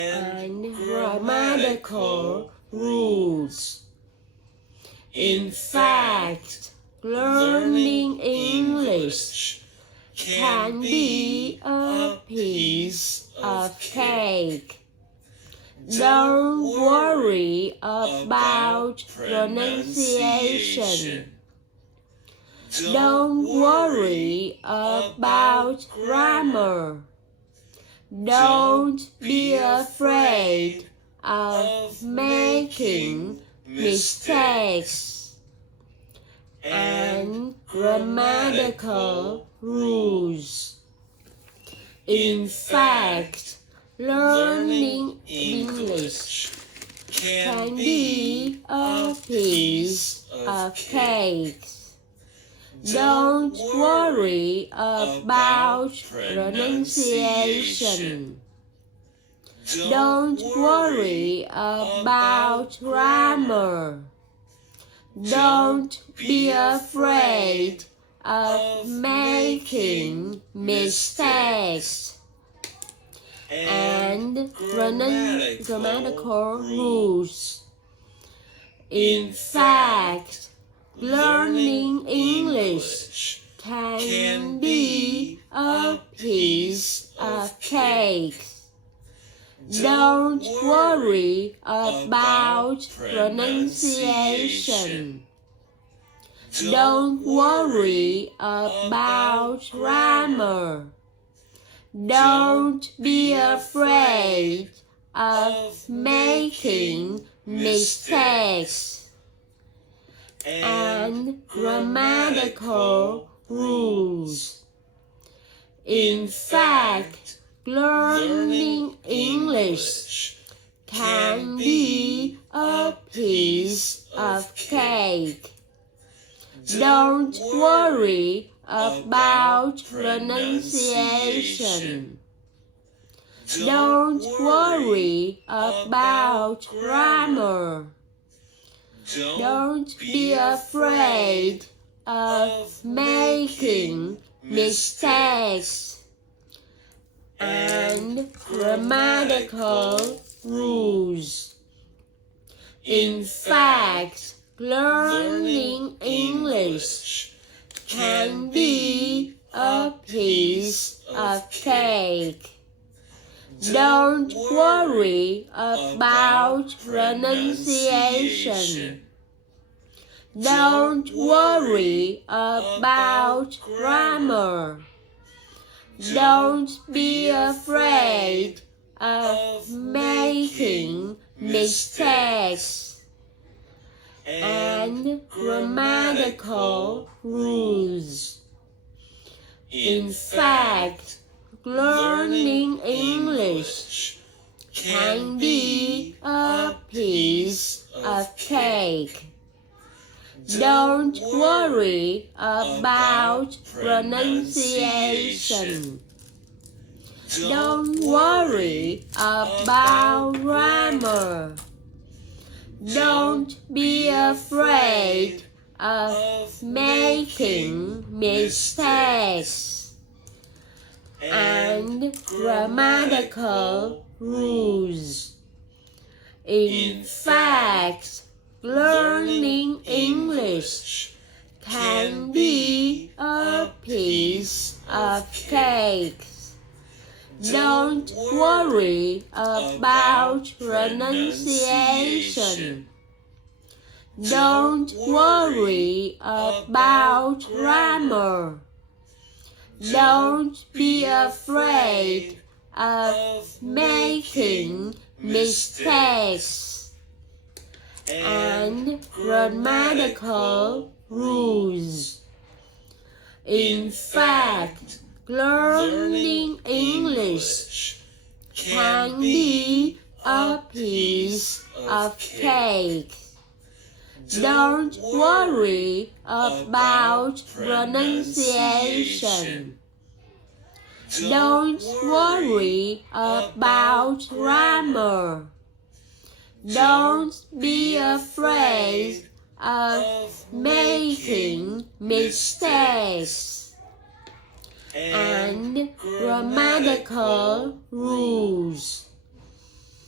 and grammatical rules. In fact, learning English can be a piece of cake. Don't worry about pronunciation. Don't worry about grammar. Don't be afraid of making mistakes. And grammatical rules. In fact, learning English can be a piece of cake. Don't worry about pronunciation. Don't worry about grammar. Don't be afraid of making mistakes. And grammatical rules. In fact, learning English can be a piece of cake. Don't worry about pronunciation. Don't worry about grammar. Don't be afraid of making mistakes. And grammatical rules. In fact, learning English can be a piece of cake. Don't worry about pronunciation. Don't worry about grammar. Don't be afraid of making mistakes. And grammatical rules. In fact, learning English can be a piece of cake. Don't worry about pronunciation. Don't worry about grammar. Don't be afraid of making mistakes. And grammatical rules. In fact, learning English can be a piece of cake. Don't worry about pronunciation. Don't worry about grammar. Don't be afraid of making mistakes. And grammatical rules. In fact, learning English can be a piece of cake. Don't worry about pronunciation. Don't worry about grammar. Don't be afraid of making mistakes. And grammatical rules. In fact, learning English can be a piece of cake. Don't worry about pronunciation. Don't worry about grammar. Don't be afraid of making mistakes. And grammatical rules.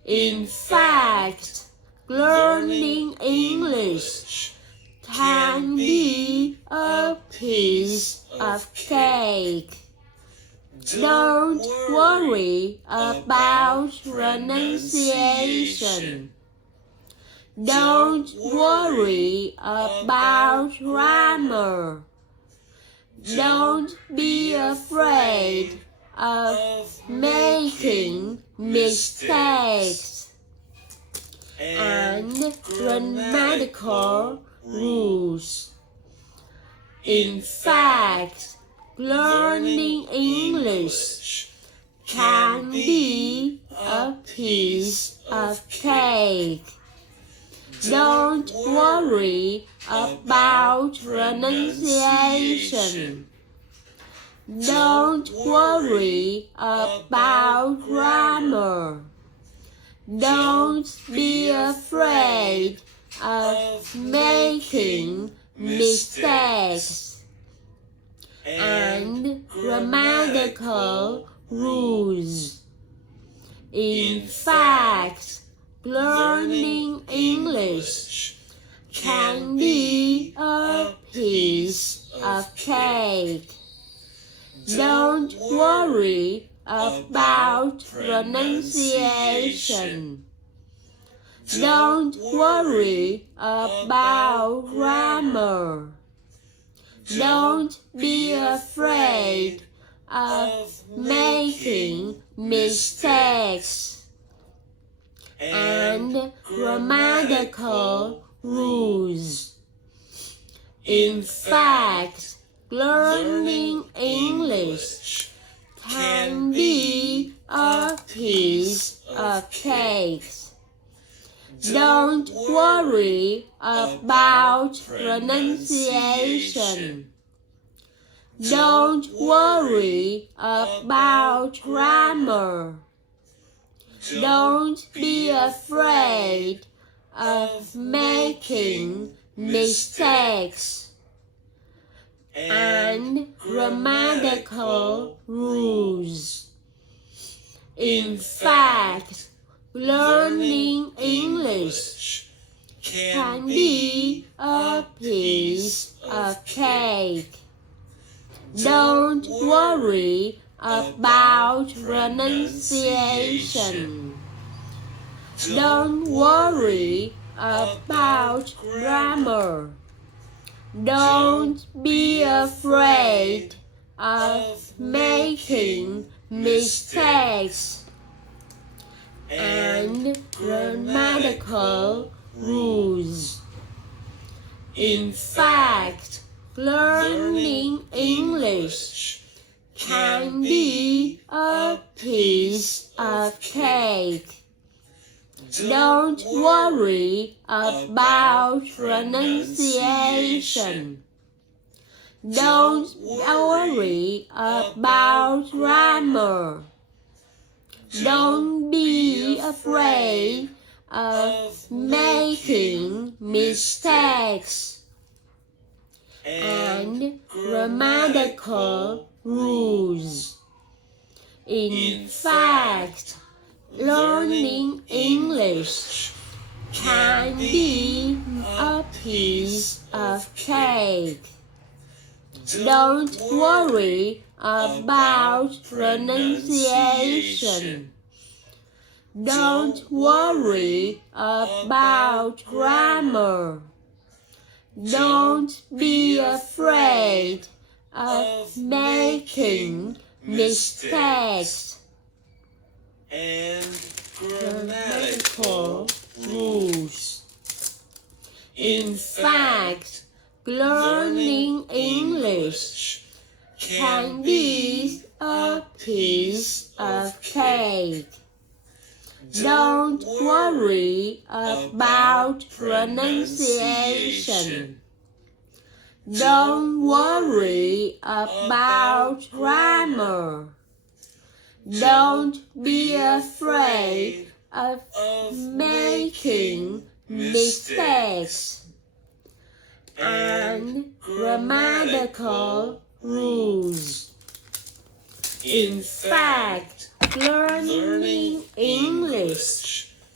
In fact, learning English can be a piece of cake. Don't worry about pronunciation. Don't worry about grammar. Don't be afraid of making mistakes. And grammatical rules. In fact, learning English can be a piece of cake. Don't worry about pronunciation. Don't worry about grammar. Don't be afraid of making mistakes. And grammatical rules. In fact, learning English can be a piece of cake. Don't worry about pronunciation. Don't worry about grammar. Don't be afraid of making mistakes. And grammatical rules. In fact, learning English can be a piece of cake. Don't worry about pronunciation. Don't worry about grammar. Don't be afraid of making mistakes. And grammatical rules. In fact, learning English can be a piece of cake. Don't worry about pronunciation. Don't worry about grammar. Don't be afraid of making mistakes. And grammatical rules. In fact, learning English can be a piece of cake. Don't worry about pronunciation. Don't worry about grammar. Don't be afraid of making mistakes. And grammatical rules. In fact, learning English can be a piece of cake. Don't worry about pronunciation. Don't worry about grammar. Don't be afraid of making mistakes. And grammatical rules. In fact, learning English can be a piece of cake. Don't worry about pronunciation. Don't worry about grammar. Don't be afraid of making mistakes. And grammatical rules. In fact, learning English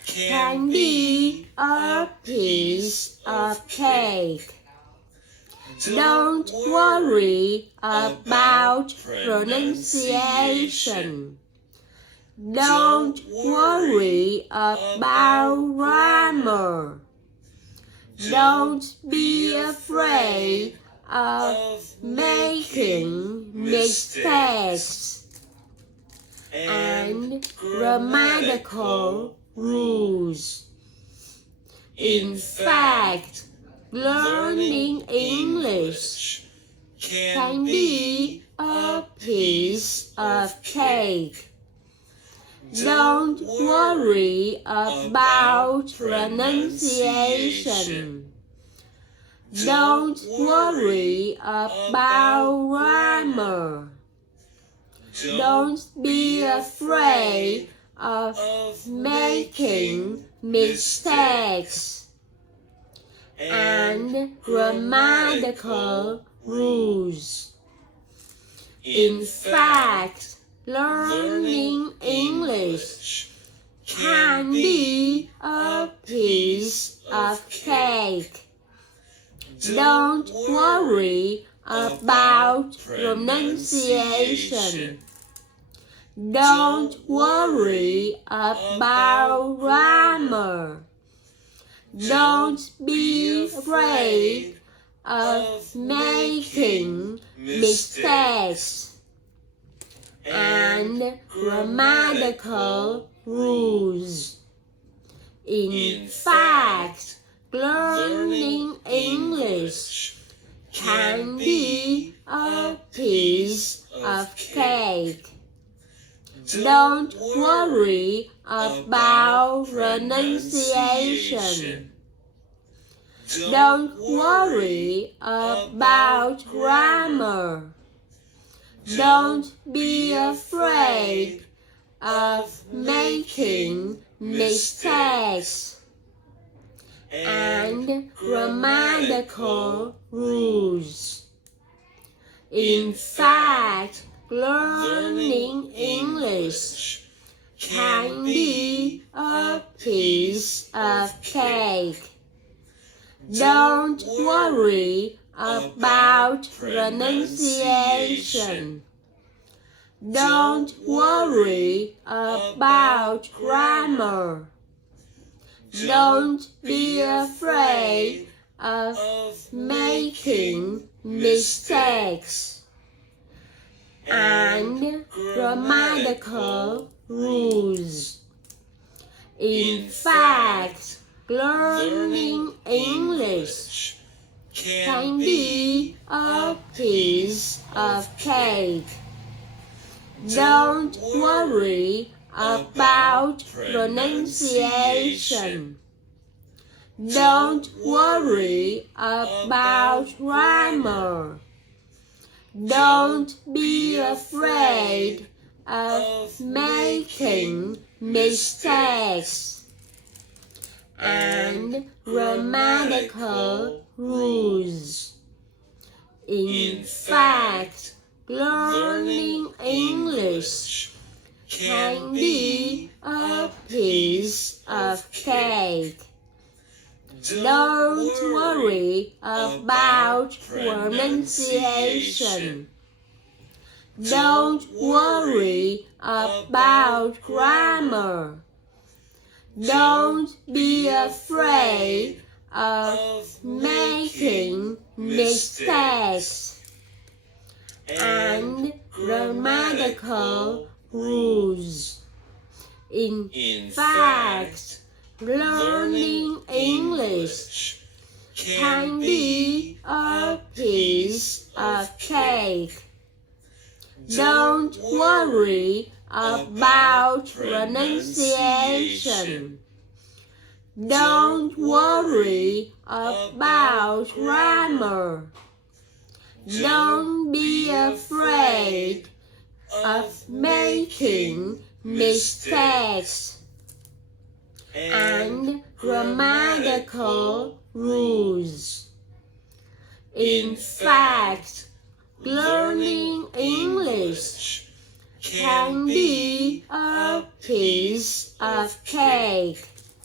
can be a piece of cake. Don't worry about pronunciation. Don't worry about grammar. Don't be afraid of making mistakes and grammatical rules. In fact, learning English can be a piece of cake. Don't worry about pronunciation. Don't worry about grammar. Don't be afraid of making mistakes and grammatical rules. In fact, learning English can be a piece of cake. Don't worry about pronunciation. Don't worry about grammar. Don't be afraid of making mistakes and grammatical rules. In fact, learning English can be a piece of cake. Don't worry about pronunciation. Don't worry about grammar. Don't be afraid of making mistakes and grammatical rules. In fact, learning English can be a piece of cake. Don't worry about pronunciation. Don't worry about grammar. Don't be afraid of making mistakes and grammatical rules. In fact, learning English can be a piece of cake. Don't worry about pronunciation. Don't worry about grammar. Don't be afraid of making mistakes and grammatical rules. In fact, learning English can be a piece of cake. Don't worry about pronunciation. Don't worry about grammar. Don't be afraid of making mistakes and grammatical rules. In fact, learning English can be a piece of cake. Don't worry about pronunciation. Don't worry about grammar. Don't be afraid of making mistakes and grammatical rules. In fact, learning English can be a piece of cake.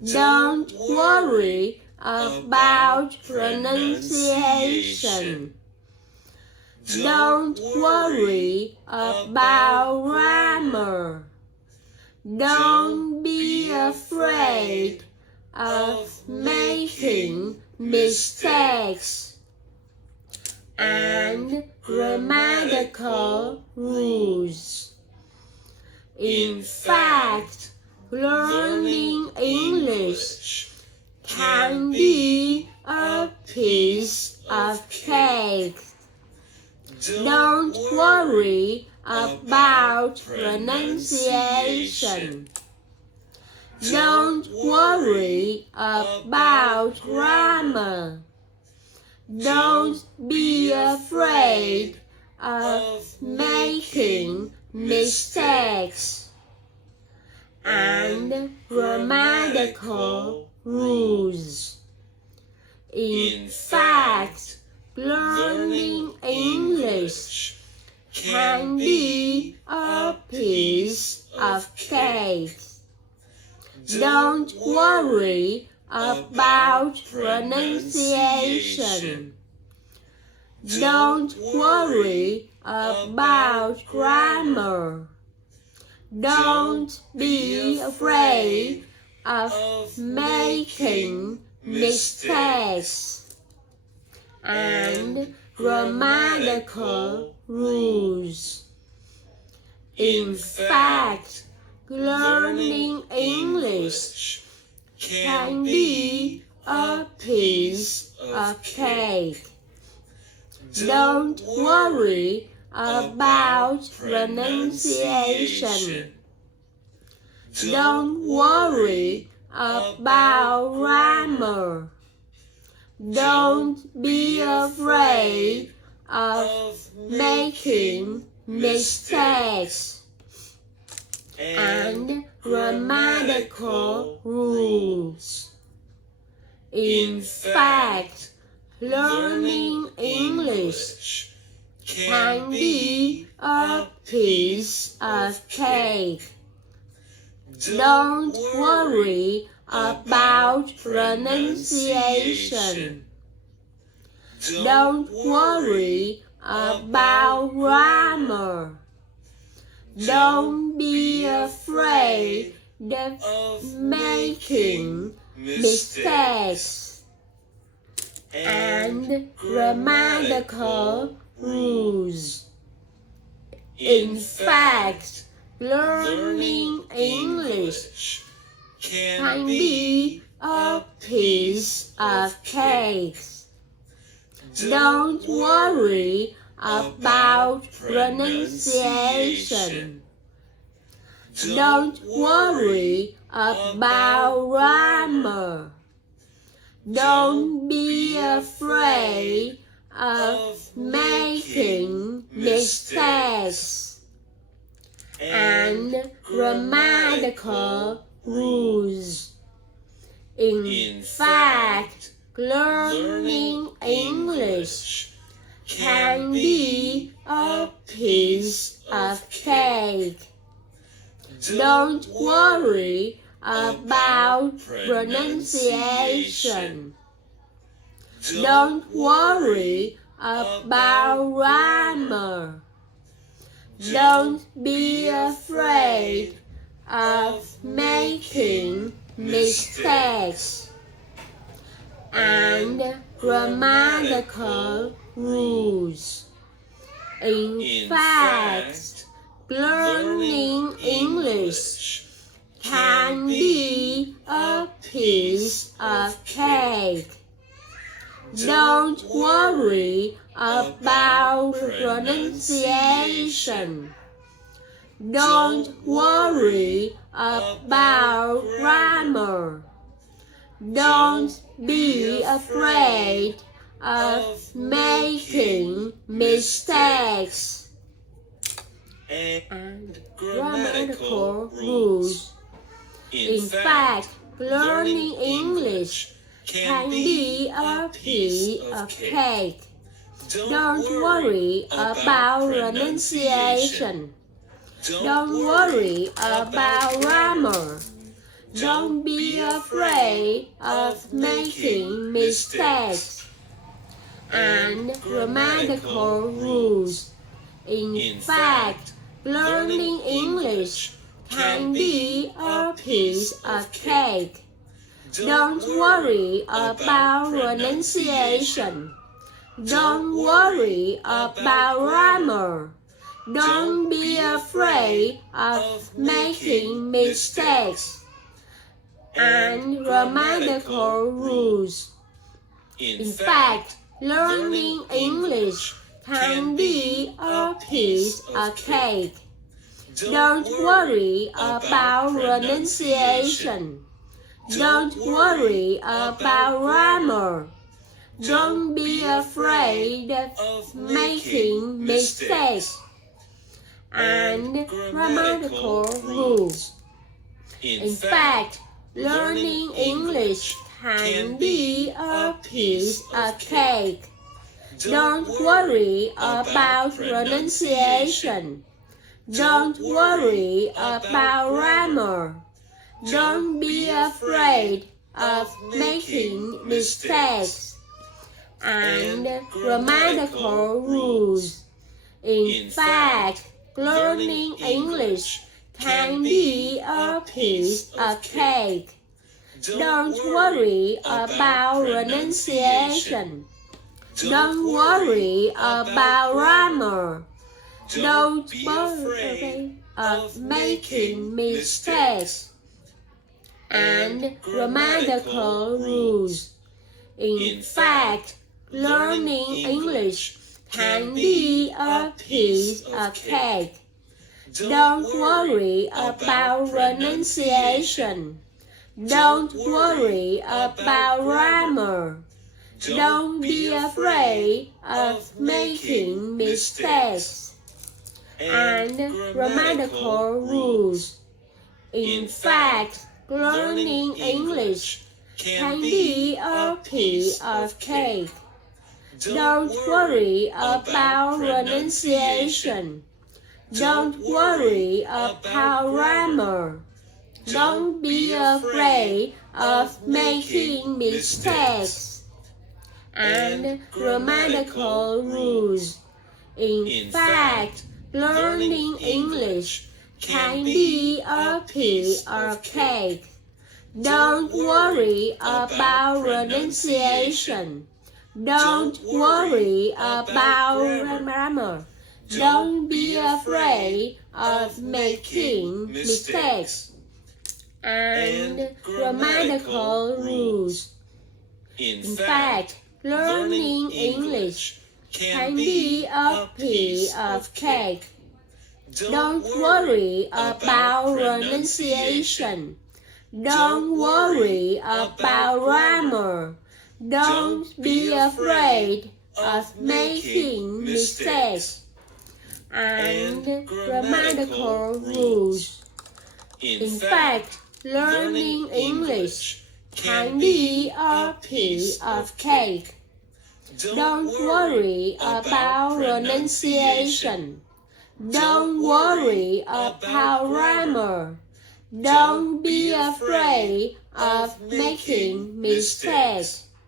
Don't worry about pronunciation. Don't worry about grammar. Don't be afraid of making mistakes. And grammatical rules. In fact, learning English can be a piece of cake. Don't worry about pronunciation. Don't worry about grammar. Don't be afraid of making mistakes. And grammatical rules. In fact, learning English can be a piece of cake. Don't worry about pronunciation. Don't worry about grammar. Don't be afraid of making mistakes. And grammatical rules. In fact, learning English can be a piece of cake. Don't worry about pronunciation. Don't worry about grammar. Don't be afraid of making mistakes. And grammatical rules. In fact, learning English can be a piece of cake. Don't worry about pronunciation. Don't worry about grammar. Don't be afraid of making mistakes. And grammatical rules. In fact, learning English can be a piece of cake. Don't worry about pronunciation. Don't worry about grammar. Don't be afraid of making mistakes. And grammatical rules. In fact, learning English can be a piece of cake. Don't worry about pronunciation. Don't worry about grammar. Don't be afraid of making mistakes. And grammatical rules. In fact, learning English can be a piece of cake. Don't worry about pronunciation. Don't worry about grammar. Don't be afraid of making mistakes. And grammatical rules. In fact, learning English can be a piece of cake. Don't worry about pronunciation. Don't worry about grammar. Don't be afraid of making mistakes. And grammatical rules. In fact, learning English can be a piece of cake. Don't worry about pronunciation. Don't worry about grammar. Don't be afraid of making mistakes. And grammatical rules. In fact, learning English can be a piece of cake. Don't worry about pronunciation. Don't worry about grammar. Don't be afraid of making mistakes. And grammatical rules. In fact, learning English can be a piece of cake. Don't worry about pronunciation. Don't worry about grammar. Don't be afraid of making mistakes. And grammatical rules. In fact, learning English can be a piece of cake. Don't worry about pronunciation. Don't worry about grammar. Don't be afraid of making mistakes. And grammatical rules. In fact, learning English can be a piece of cake. Don't worry about pronunciation. Don't worry about grammar. Don't be afraid of making mistakes. And grammatical rules. In fact, learning English can be a piece of cake. Don't worry about pronunciation. Don't worry about grammar. Don't be afraid of making mistakes. And grammatical rules. In fact, learning English can be a piece of cake. Don't worry about pronunciation. Don't worry about grammar. Don't be afraid of making mistakes. And grammatical rules. In fact, learning English can be a piece of cake. Don't worry about pronunciation. Don't worry about grammar. Don't be afraid of making mistakes. And grammatical rules. In fact, learning English can be a piece of cake. Don't worry about pronunciation. Don't worry about grammar. Don't be afraid of making mistakes.